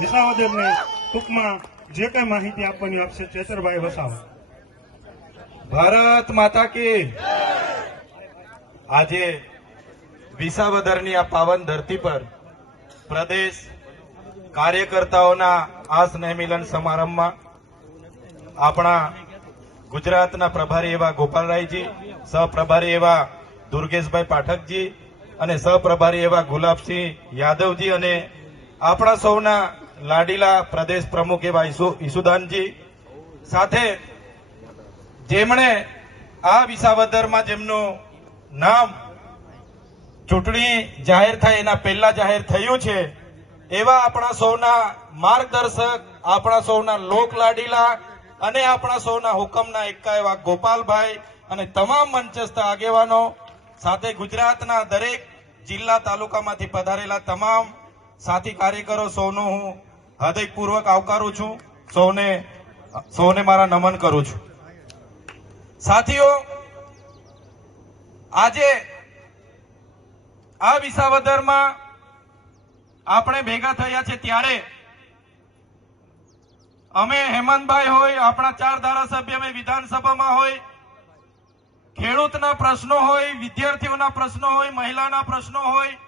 વિસાવદરને ટૂંકમાં જે કઈ માહિતી આપવાની આપશે ચેતરભાઈ વસાવા। ભારત માતા કી। આજે વિસાવદરની આ પાવન ધરતી પર પ્રદેશ કાર્યકર્તાઓના આ સ્નેહ મિલન સમારંભમાં આપણા ગુજરાતના પ્રભારી એવા ગોપાલરાયજી, સહપ્રભારી એવા દુર્ગેશભાઈ પાઠકજી અને સહપ્રભારી એવા ગુલાબસિંહ યાદવજી અને આપણા સૌના લાડીલા પ્રદેશ પ્રમુખ એવા ઈસુદાનજી સાથે જેમણે આ વિસાવદરમાં જેમનું નામ ચૂંટણી જાહેર થાય એના પહેલા જાહેર થયું છે એવા આપણા સૌના માર્ગદર્શક, આપણા સૌના લોક લાડીલા અને આપણા સૌના હુકમના એકા એવા ગોપાલભાઈ અને તમામ મંચસ્થ આગેવાનો સાથે ગુજરાતના દરેક જિલ્લા તાલુકામાંથી પધારેલા તમામ સાથી કાર્યકરો સૌનો હું હૃદયપૂર્વક આવકારું છું। સૌને મારા નમન કરું છું। સાથીઓ, આજે આ વિસાવદરમાં આપણે ભેગા થયા છે ત્યારે અમે હેમંતભાઈ હોય, આપણા 4 ધારાસભ્ય અમે વિધાનસભામાં હોય, ખેડૂતના પ્રશ્નો હોય, વિદ્યાર્થીઓના પ્રશ્નો હોય, મહિલાના પ્રશ્નો હોય,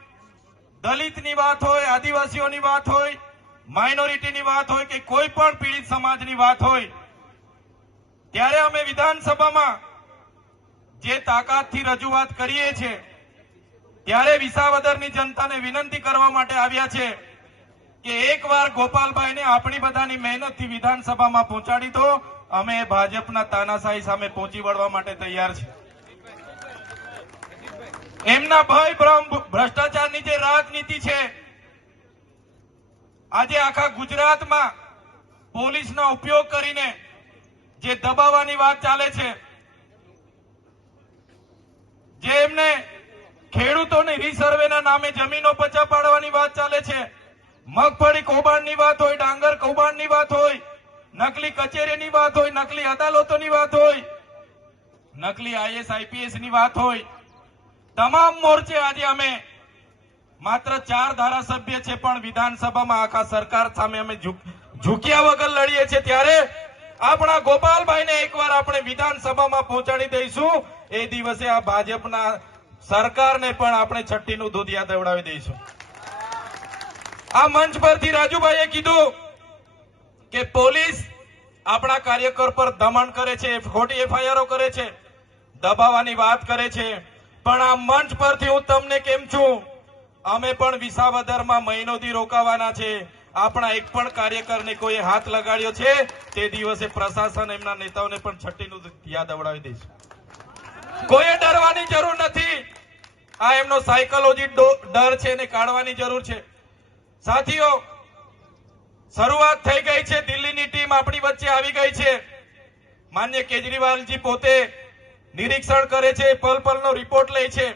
દલિતની વાત હોય, આદિવાસીઓની વાત હોય, માઇનોરિટીની વાત હોય કે કોઈ પણ પીડિત સમાજની વાત હોય, ત્યારે અમે વિધાનસભામાં જે તાકાતથી રજૂઆત કરીએ છીએ ત્યારે વિસાવદરની જનતાને વિનંતી કરવા માટે આવ્યા છે કે એકવાર ગોપાલભાઈને આપણી બધાની મહેનતથી વિધાનસભામાં પહોંચાડી દો। અમે ભાજપના તાનાશાહી સામે પહોંચી વળવા માટે તૈયાર છે। એમના ભય ભ્રમ ભ્રષ્ટાચારની જે રાજનીતિ છે, આજે આખા ગુજરાતમાં પોલીસનો ઉપયોગ કરીને જે દબાવવાની વાત ચાલે છે, જે એમને ખેડૂતોને રીસર્વેના નામે જમીનો પચા પાડવાની વાત ચાલે છે, મગફળી કૌભાંડની વાત હોય, ડાંગર કૌભાંડની વાત હોય, નકલી કચેરીની વાત હોય, નકલી અદાલતોની વાત હોય, નકલી આઈએસ આઈપીએસ ની વાત હોય, તમામ મોરચે આજે અમે માત્ર 4 ધારાસભ્ય છે પણ વિધાનસભામાં આખા સરકાર સામે અમે ઝૂક્યા વગર લડીએ છીએ। ત્યારે આપણા ગોપાલભાઈને એકવાર આપણે વિધાનસભામાં પહોંચાડી દઈશું, એ દિવસે આ ભાજપના સરકારને પણ આપણે છઠ્ઠીનું દૂધ યાદ દેવડાવી દઈશું। આ મંચ પરથી રાજુભાઈએ કીધું કે પોલીસ આપણા કાર્યકર પર દમન કરે છે, ખોટી એફઆઈઆરો કરે છે, દબાવવાની વાત કરે છે, પણ આ મંચ પરથી હું તમને કેમ છું, અમે પણ વિસાવદરમાં મહિનોથી રોકાવાના છે। આપણા એક પણ કાર્યકરને કોઈ હાથ લગાડ્યો છે તે દિવસે પ્રશાસન એમના નેતાઓને પણ છઠ્ઠીનું યાદ અવડાવી દઈશું। કોઈએ ડરવાની જરૂર નથી। આ એમનો સાયકોલોજી ડર છે એને કાઢવાની જરૂર છે। સાથીઓ, શરૂઆત થઈ ગઈ છે, દિલ્હીની ટીમ આપણી વચ્ચે આવી ગઈ છે। માન્ય કેજરીવાલજી પોતે નિરીક્ષણ કરે છે, પલ પલનો રિપોર્ટ લે છે,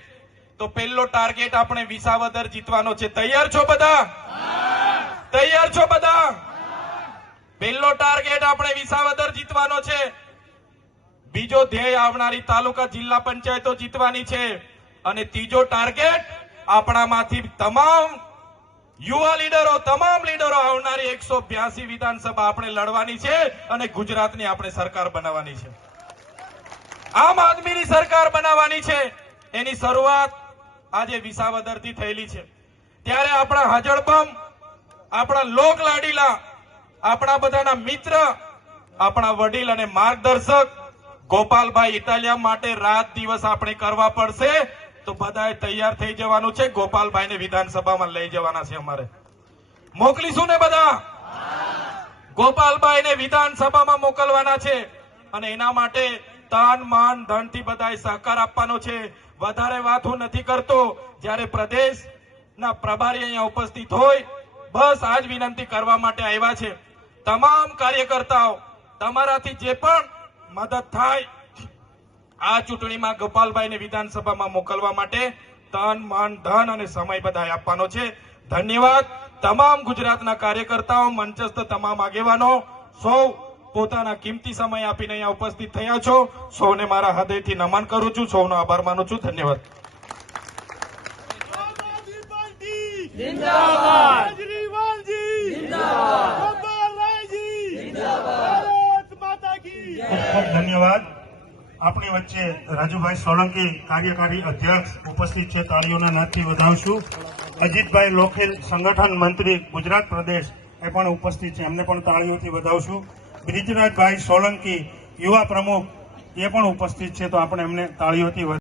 તો પહેલો ટાર્ગેટ આપણે વિસાવદર જીતવાનો છે। તૈયાર છો બધા? તૈયાર છો બધા? પહેલો ટાર્ગેટ આપણે વિસાવદર જીતવાનો છે। બીજો ધ્યેય આવનારી તાલુકા જિલ્લા પંચાયતો જીતવાની છે અને ત્રીજો ટાર્ગેટ આપણામાંથી તમામ યુવા લીડરો, તમામ લીડરો આવનારી 182 વિધાનસભા આપણે લડવાની છે અને ગુજરાતની આપણે સરકાર બનાવવાની છે। આમ આદમીની સરકાર બનાવવાની છે। એની શરૂઆત આજે વિસાવદરથી થયેલી છે। ત્યારે આપણા હજળબમ, આપણા લોક લાડીલા, આપણા બધાના મિત્ર, આપણા વડીલ અને માર્ગદર્શક ગોપાલભાઈ ઇટાલિયા માટે રાત દિવસ આપણે કરવા પડશે। તો બધાએ તૈયાર થઈ જવાનું છે। ગોપાલભાઈને વિધાનસભામાં લઈ જવાના છે। અમારે મોકલીશું ને બધા? ગોપાલભાઈને વિધાનસભામાં મોકલવાના છે અને એના માટે તન મન ધનથી બધાએ સહકાર આપવાનો છે। વધારે વાત હું નથી કરતો। જ્યારે પ્રદેશના પ્રભારી અહીંયા ઉપસ્થિત હોય, બસ આજ વિનંતી કરવા માટે આવ્યા છે। તમામ કાર્યકર્તાઓ, તમારાથી જે પણ મદદ થાય આ ચૂંટણીમાં ગોપાલભાઈને વિધાનસભામાં મોકલવા માટે તન મન ધન અને સમય બધાએ આપવાનો છે। ધન્યવાદ। તમામ ગુજરાતના કાર્યકર્તાઓ, મંચસ્થ તમામ આગેવાનો, સૌ પોતાના કિંમતી સમય આપીને અહીંયા ઉપસ્થિત થયા છો। સૌને મારા હૃદયથી નમન કરું છું। સૌનો આભાર માનું છું। ધન્યવાદ। जिंदाबाद केजरीवाल जी जिंदाबाद। ધન્યવાદ. આપણી વચ્ચે રાજુભાઈ સોલંકી કાર્યકારી અધ્યક્ષ ઉપસ્થિત છે. તાળીઓના નાદથી વધાવશું. અજીતભાઈ લોખેલ સંગઠન મંત્રી ગુજરાત પ્રદેશ એ પણ ઉપસ્થિત છે. એમને પણ તાળીઓથી વધાવશું. બ્રિજરાજભાઈ સોલંકી યુવા પ્રમુખ એ પણ ઉપસ્થિત છે. તો આપણે એમને તાળીઓથી